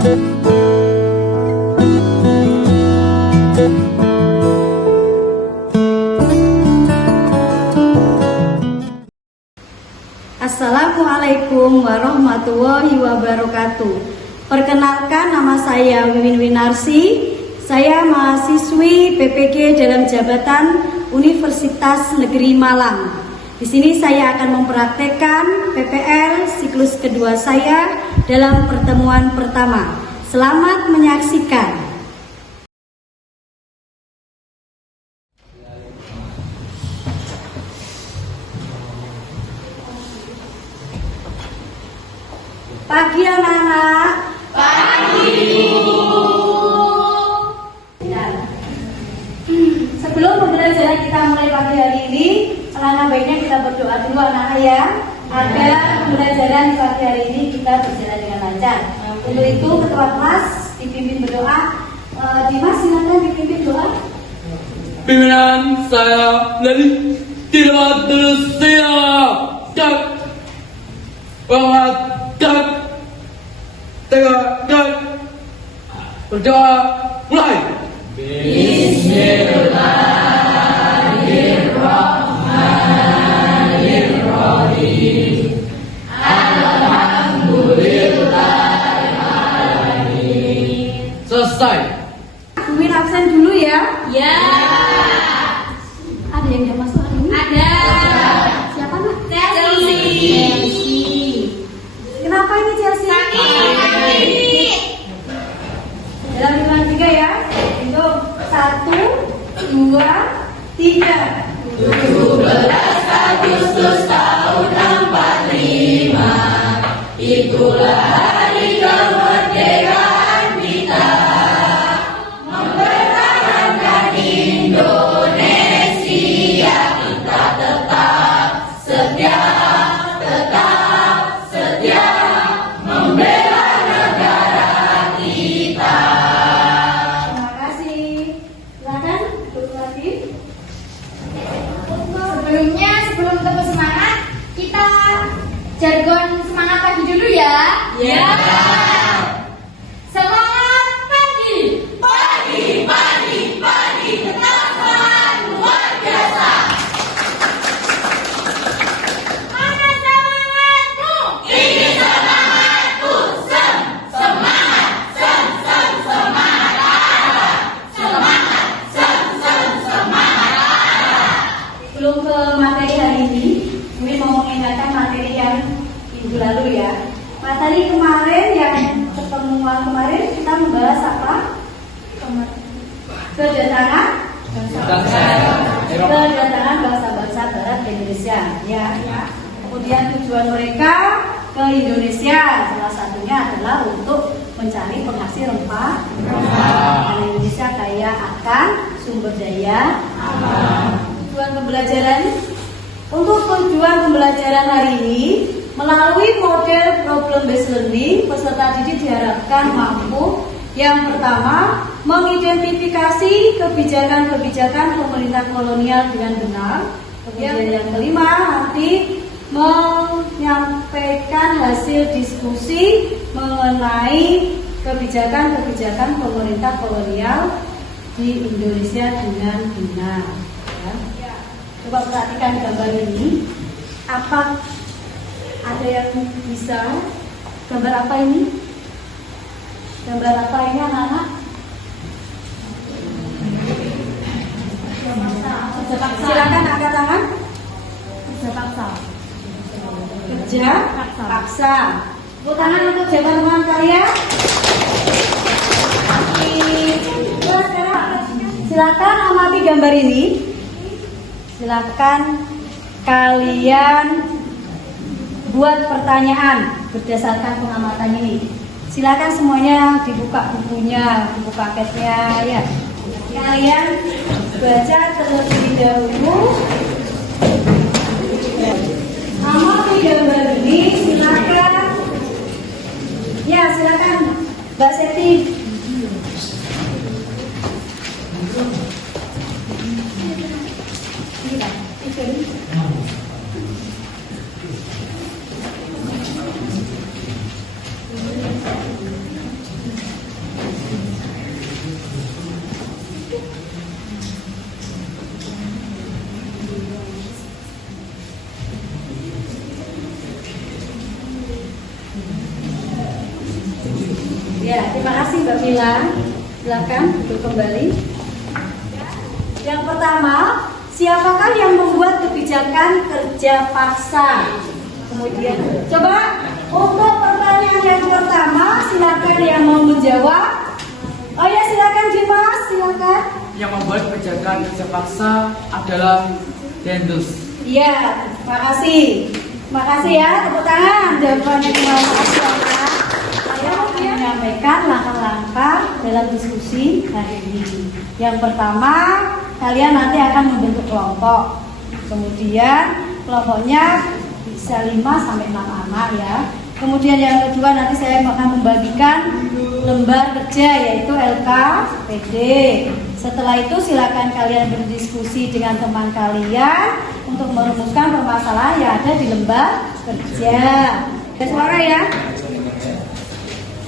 Assalamualaikum warahmatullahi wabarakatuh. Perkenalkan, nama saya Wiwin Winarsi. Saya mahasiswi PPG dalam jabatan Universitas Negeri Malang. Di sini saya akan mempraktekkan PPL siklus kedua saya dalam pertemuan pertama. Selamat menyaksikan. Pagi anak-anak. Pagi, Bu. Sebelum pembelajaran kita mulai pagi hari ini, alangkah baiknya kita berdoa dulu anak-anak ya, agar pembelajaran di pagi hari ini kita berjalan dengan lancar. Untuk itu ketua kelas dipimpin berdoa. Dimas, silakan dipimpin doa. Pimpinan saya dari Tilawat Rusia dan tegak berdoa mulai. Bismillahirrahmanirrahim. Alhamdulillahirrahmanirrahim. Selesai. Bumin absen dulu ya. Ya. Ada yang jam masuk hari ini? Ada. Siapa nak? Chelsea. Kenapa ini Chelsea? Sakit. Dalam hitungan 3 ya. Untuk 1, 2, 3. 17 Agustus tahun 45, itulah hari kemerdekaan kita, mempertahankan Indonesia. Kita tetap setia membela negara kita. Terima kasih. Silakan duduk lagi. Sebelum ketemu semangat, kita jargon semangat pagi dulu ya. Ya. Semangat pagi. Pagi, tetap semangat luar biasa. Mana semangatmu? Ini semangatku, semangat, Sebelum ke materi hari ini, Mimin mau mengingatkan materi yang minggu lalu ya. Materi kemarin yang pertemuan kemarin kita membahas apa? Kedatangan bangsa-bangsa Barat ke Indonesia ya. Kemudian tujuan mereka ke Indonesia salah satunya adalah untuk mencari penghasil rempah. Karena Indonesia kaya akan sumber daya. Tujuan pembelajaran hari ini melalui model problem based learning, peserta didik diharapkan mampu yang pertama mengidentifikasi kebijakan-kebijakan pemerintah kolonial dengan benar. Kemudian yang kelima nanti menyampaikan hasil diskusi mengenai kebijakan-kebijakan pemerintah kolonial di Indonesia dengan benar. Ya. Coba perhatikan gambar ini. Apa ada yang bisa? Gambar apa ini? Gambar apa ini anak-anak? Silakan angkat tangan. Kerja paksa. Tepuk tangan untuk teman-teman kalian. Silakan amati gambar ini. Silakan kalian buat pertanyaan berdasarkan pengamatan ini. Silakan semuanya dibuka bukunya, buku paketnya ya. Kalian baca terlebih dahulu. Amati gambar ini, silakan. Ya, silakan Mbak Seti. Ya, terima kasih Mbak Mila. Silakan duduk kembali. Yang pertama, siapakah yang membuat kebijakan kerja paksa? Kemudian, coba untuk pertanyaan yang pertama, silakan yang mau menjawab. Oh ya, silakan Dimas, silakan. Yang membuat kebijakan kerja paksa adalah Dendels. Iya, terima kasih. Terima kasih ya, tepuk tangan. Jawabannya terima kasih. Saya mau menyampaikan langkah-langkah dalam diskusi hari ini. Yang pertama, kalian nanti akan membentuk kelompok. Kemudian kelompoknya bisa 5 sampai 6 anak ya. Kemudian yang kedua nanti saya akan membagikan lembar kerja yaitu LKPD. Setelah itu silakan kalian berdiskusi dengan teman kalian untuk merumuskan permasalahan yang ada di lembar kerja. Ada suara ya?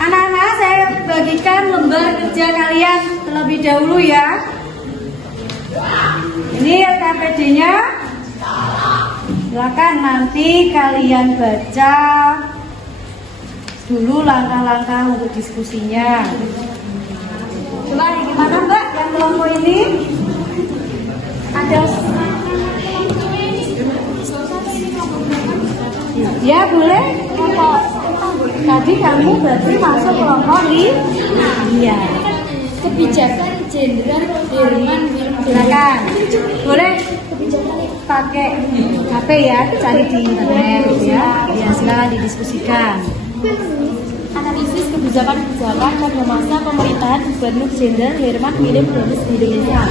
Anak-anak, saya bagikan lembar kerja kalian terlebih dahulu ya. Ini LKPD-nya. Silakan nanti kalian baca dulu langkah-langkah untuk diskusinya. Coba gimana Mbak yang kelompok ini? Ada ya boleh kelompok. Tadi kamu berarti masuk kelompok iya. Kebijakan jenderal Herman Silakan. Boleh pakai HP ya, cari di internet ya. Ya, silakan didiskusikan. Analisis kebijakan-kebijakan pada masa pemerintahan Gubernur Jenderal Herman Willem Dendels di Indonesia.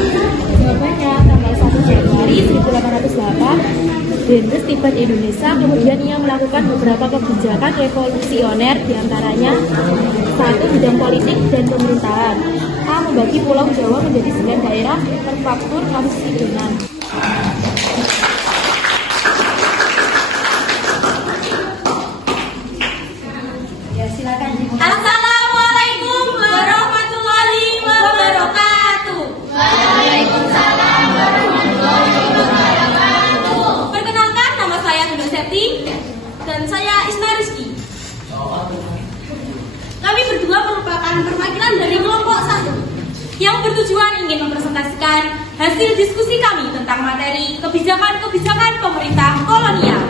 Jawabannya, tanggal 1 Januari 1808, Dendels tiba di Indonesia, kemudian ia melakukan beberapa kebijakan revolusioner, diantaranya 1. Bidang politik dan pemerintahan. A. Membagi Pulau Jawa menjadi 9 daerah prefektur konstitusional. Ya, silakan. Assalamualaikum warahmatullahi wabarakatuh. Waalaikumsalam warahmatullahi wabarakatuh. Perkenalkan, nama saya Nunda Septi dan saya Isna Rizky. Kami berdua merupakan perwakilan dari kelompok 1 yang bertujuan ingin mempresentasikan hasil diskusi kami tentang materi kebijakan-kebijakan pemerintah kolonial.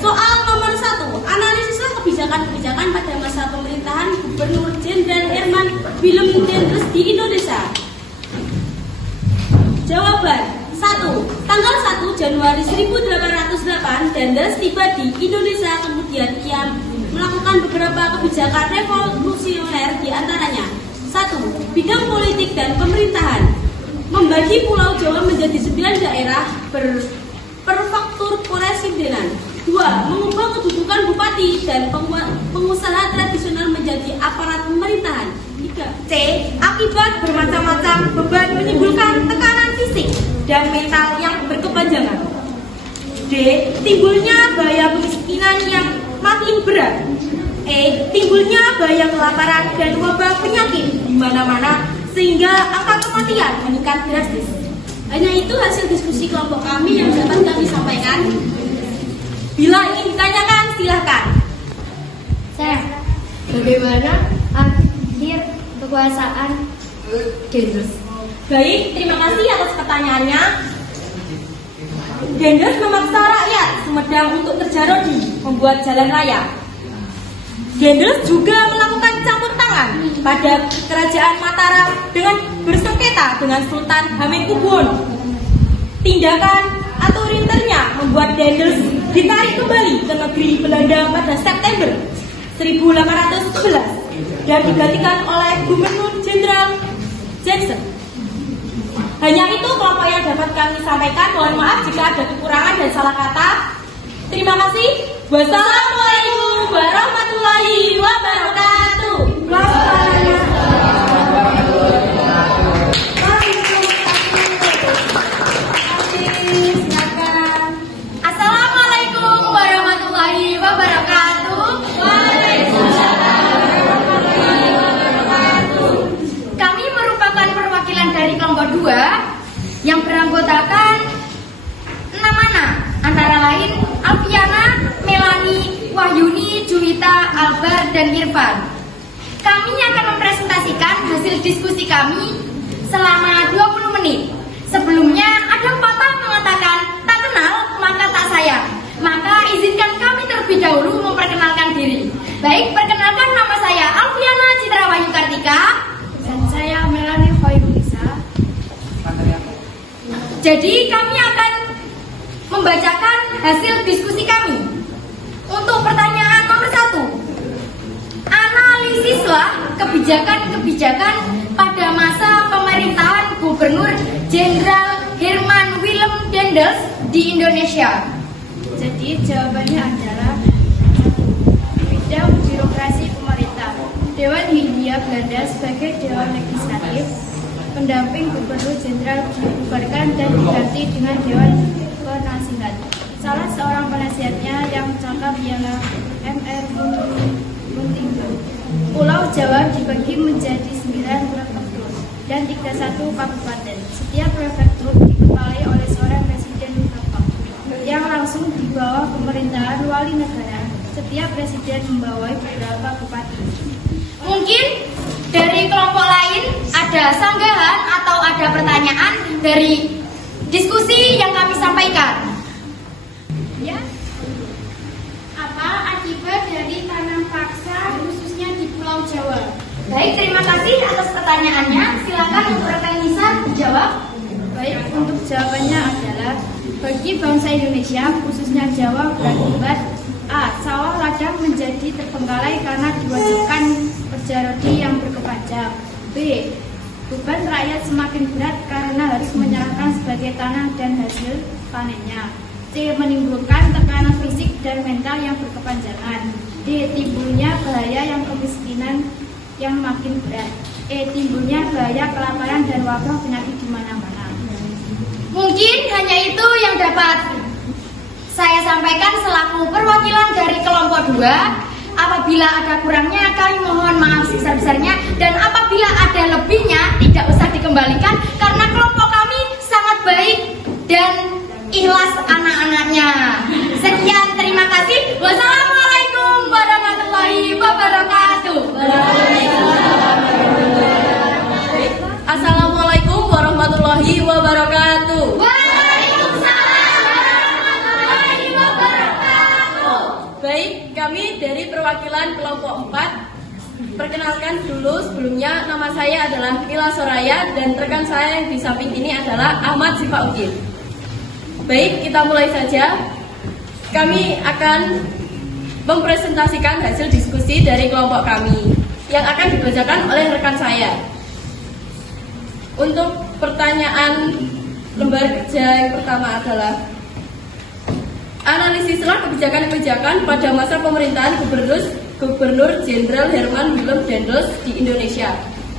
Soal nomor 1, analisislah kebijakan-kebijakan pada masa pemerintahan Gubernur Jenderal Herman Willem Dendels di Indonesia. Jawaban 1. Tanggal 1 Januari 1808, Dendels tiba di Indonesia, kemudian ia melakukan beberapa kebijakan revolusioner, diantaranya 1. Bidang politik dan pemerintahan. Membagi Pulau Jawa menjadi 9 daerah prefektur presidenan. 2. Mengubah kedudukan bupati dan pengusaha tradisional menjadi aparat pemerintahan. 3. C. Akibat bermacam-macam beban menimbulkan tekanan fisik dan mental yang berkepanjangan. D. Timbulnya bahaya kemiskinan yang makin berat. E. Timbulnya bahaya kelaparan dan wabah penyakit di mana-mana sehingga angka kematian meningkat drastis. Hanya itu hasil diskusi kelompok kami yang dapat kami sampaikan. Bila ingin ditanyakan, silahkan. Saya, bagaimana akhir kekuasaan Dendels? Baik, terima kasih atas pertanyaannya. Dendels memaksa rakyat Sumedang untuk terjarodi membuat jalan raya. Dendels juga melakukan campur tangan pada kerajaan Mataram dengan bersengketa dengan Sultan Hamengkubuwono. Tindakan otoriternya membuat Dendels ditarik kembali ke negeri Belanda pada September 1811 dan digantikan oleh Gubernur Jenderal Jackson. Hanya itu kelompok yang dapat kami sampaikan. Mohon maaf jika ada kekurangan dan salah kata. Terima kasih. Wassalamualaikum warahmatullahi wabarakatuh. Assalamualaikum warahmatullahi wabarakatuh. Kami merupakan perwakilan dari kelompok 2 yang beranggotakan 6 anak, antara lain Alfiana, Melani, Wahyuni, Juwita, Albar, dan Irfan. Kami Kami akan mempresentasikan hasil diskusi kami selama 20 menit. Sebelumnya ada pepatah mengatakan tak kenal maka tak sayang. Maka izinkan kami terlebih dahulu memperkenalkan diri. Baik, perkenalkan, nama saya Alfiana Citra Wahyu Kartika. Dan saya Melanie Hoirunisa. Jadi kami akan membacakan hasil diskusi kami. Untuk pertanyaan nomor 1, analisislah kebijakan-kebijakan pada masa pemerintahan Gubernur Jenderal Herman Willem Dendels di Indonesia. Jadi jawabannya adalah bidang birokrasi pemerintah. Dewan Hindia Belanda sebagai dewan legislatif, pendamping gubernur jenderal dibubarkan dan diganti dengan dewan penasihat. Salah seorang penasihatnya yang cakap ialah M.R. Muntingdo. Pulau Jawa dibagi menjadi 9 prefektur dan 31 kabupaten. Setiap prefektur dikepalai oleh seorang presiden tetap yang langsung di bawah pemerintahan wali negara. Setiap presiden membawai beberapa bupati. Mungkin dari kelompok lain ada sanggahan atau ada pertanyaan dari diskusi yang kami sampaikan. Ya. Apa akibat dari tanam paksa khususnya di Pulau Jawa? Baik, terima kasih atas pertanyaannya. Silakan untuk rekan Nisa dijawab. Baik, untuk jawabannya adalah bagi bangsa Indonesia khususnya Jawa berakibat A. Sawah ladang menjadi terbengkalai karena diwajibkan kerja rodi yang berkepanjang. B. Beban rakyat semakin berat karena harus menyerahkan sebagai tanah dan hasil panennya. C. Menimbulkan tekanan fisik dan mental yang berkepanjangan. D. Timbulnya bahaya yang kemiskinan yang makin berat. E. Timbulnya bahaya kelaparan dan wabah penyakit di mana-mana. Mungkin hanya itu yang dapat saya sampaikan selaku perwakilan dari kelompok 2. Apabila ada kurangnya kami mohon maaf sebesar-besarnya, dan apabila ada lebihnya tidak usah dikembalikan karena kelompok kami sangat baik dan ikhlas anak-anaknya. Sekian, terima kasih. Wassalamualaikum warahmatullahi wabarakatuh. Assalamualaikum warahmatullahi wabarakatuh. Waalaikumsalam warahmatullahi wabarakatuh. Baik, kami dari perwakilan kelompok 4. Perkenalkan dulu, sebelumnya nama saya adalah Mila Soraya dan rekan saya yang di samping ini adalah Ahmad Sifauddin. Baik, kita mulai saja. Kami akan mempresentasikan hasil diskusi dari kelompok kami yang akan dibacakan oleh rekan saya. Untuk pertanyaan lembar kerja yang pertama adalah analisislah kebijakan-kebijakan pada masa pemerintahan Gubernur Jenderal Herman Willem Dendels di Indonesia.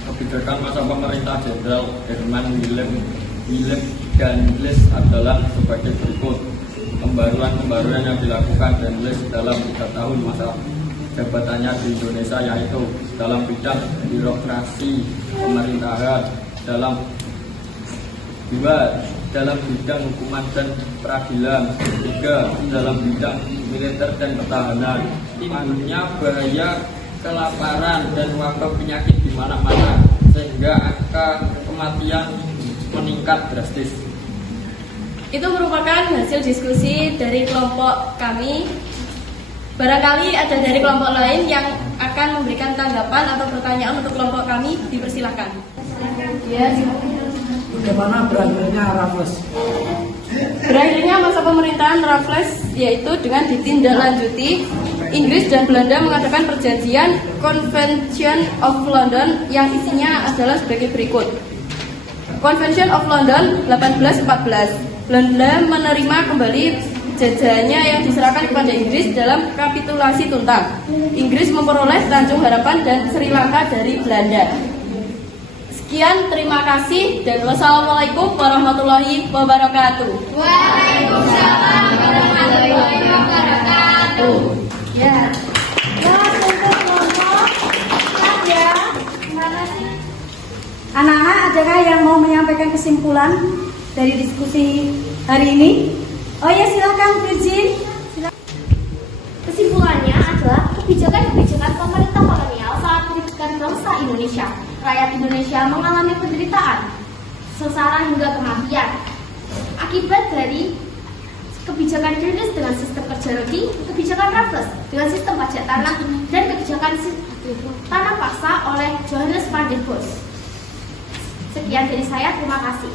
Kebijakan masa pemerintah Jenderal Herman Willem Dendels adalah sebagai berikut. Pembaruan yang dilakukan Dendels dalam 3 tahun masa jabatannya di Indonesia, yaitu dalam bidang birokrasi pemerintahan, dalam bidang hukuman dan peradilan, 3 dalam bidang militer dan pertahanan. Mananya bahaya kelaparan dan wabah penyakit di mana-mana sehingga angka kematian meningkat drastis. Itu merupakan hasil diskusi dari kelompok kami. Barangkali ada dari kelompok lain yang akan memberikan tanggapan atau pertanyaan untuk kelompok kami, dipersilakan. Bagaimana berakhirnya Raffles? Berakhirnya masa pemerintahan Raffles yaitu dengan ditindaklanjuti Inggris dan Belanda mengadakan perjanjian Convention of London yang isinya adalah sebagai berikut. Convention of London 1814. Belanda menerima kembali jajahannya yang diserahkan kepada Inggris dalam kapitulasi Tuntang. Inggris memperoleh Tanjung Harapan dan Sri Lanka dari Belanda. Sekian, terima kasih dan wassalamualaikum warahmatullahi wabarakatuh. Waalaikumsalam warahmatullahi wabarakatuh. Ya. Untuk kelompok ada mana sih? Anak-anak, adakah yang mau menyampaikan kesimpulan dari diskusi hari ini? Oh ya, silakan Virgin. Kesimpulannya adalah kebijakan-kebijakan pemerintah kolonial sangat merugikan bangsa Indonesia. Rakyat Indonesia mengalami penderitaan, sengsara hingga kematian akibat dari kebijakan Dendes dengan sistem kerja regi, kebijakan Raffles dengan sistem pajak tanah, dan kebijakan tanah paksa oleh Johannes van der Bos. Sekian dari saya, terima kasih.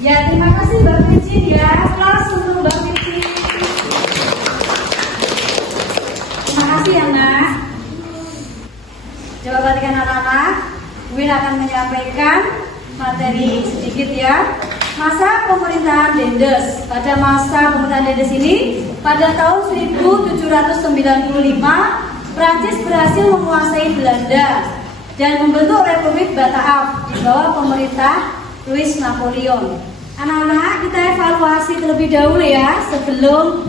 Ya, terima kasih Mbak Virgin ya. Aplaus untuk Mbak Virgin. Terima kasih ya nak. Coba perhatikan anak-anak. Win akan menyampaikan materi sedikit ya. Masa pemerintahan Dendes. Pada masa pemerintahan Dendes ini, pada tahun 1795, Prancis berhasil menguasai Belanda dan membentuk Republik Bataaf di bawah pemerintah Louis Napoleon. Anak-anak, kita evaluasi terlebih dahulu ya sebelum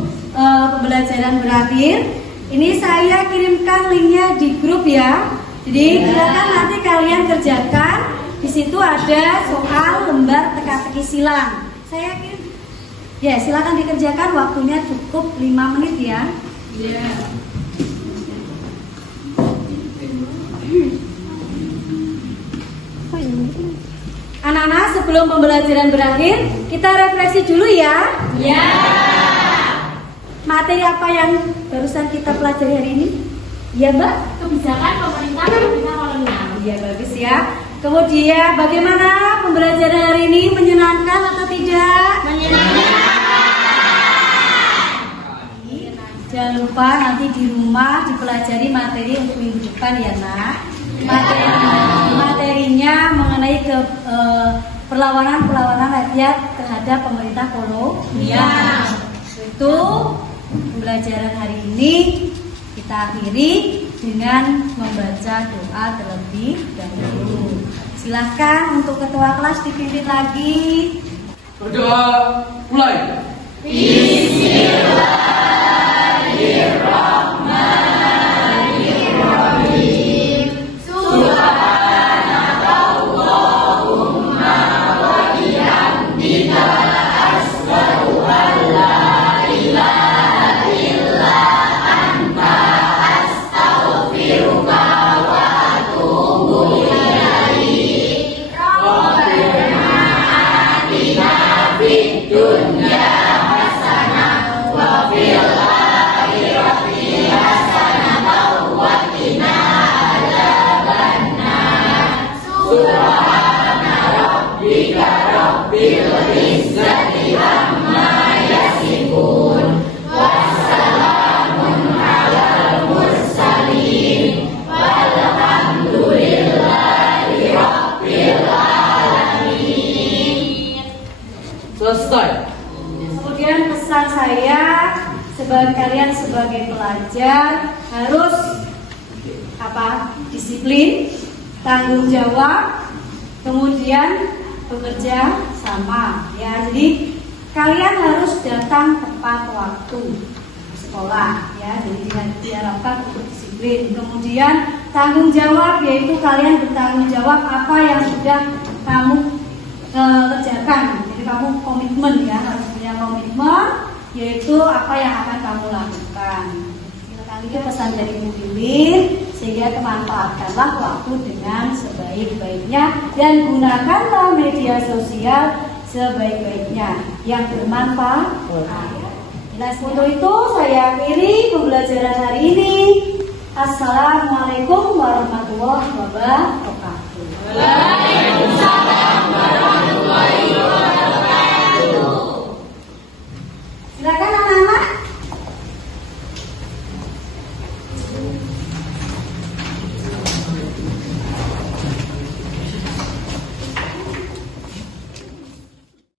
pembelajaran berakhir. Ini saya kirimkan linknya di grup ya. Jadi silakan nanti kalian kerjakan. Di situ ada soal lembar teka-teki silang. Saya kirim. Ya, silakan dikerjakan. Waktunya cukup 5 menit ya. Anak-anak, sebelum pembelajaran berakhir, kita refleksi dulu ya. Ya. Materi apa yang barusan kita pelajari hari ini? Ya, Mbak? Kebijakan pemerintah pemerintah kolonial. Iya, bagus ya. Kemudian bagaimana pembelajaran hari ini, menyenangkan atau tidak? Jangan lupa nanti di rumah dipelajari materi untuk minggu depan ya nak. Materinya mengenai perlawanan rakyat terhadap pemerintah kolonial. Itu pembelajaran hari ini kita akhiri dengan membaca doa terlebih dahulu. Silahkan untuk ketua kelas dipimpin lagi. Berdoa, mulai. Selesai. Kemudian pesan saya sebagai kalian sebagai pelajar harus disiplin, tanggung jawab, kemudian bekerja sama ya. Jadi kalian harus datang tepat waktu sekolah ya. Jadi diharapkan untuk disiplin. Kemudian tanggung jawab, yaitu kalian bertanggung jawab apa yang sudah kamu kerjakan. Jadi kamu komitmen ya, harus punya komitmen, yaitu apa yang akan kamu lakukan. Itu pesan dari Bu Lilin, sehingga kemanfaatkanlah waktu dengan sebaik-baiknya dan gunakanlah media sosial sebaik-baiknya yang bermanfaat. Nah, untuk itu saya akhiri pembelajaran hari ini. Assalamualaikum warahmatullahi wabarakatuh.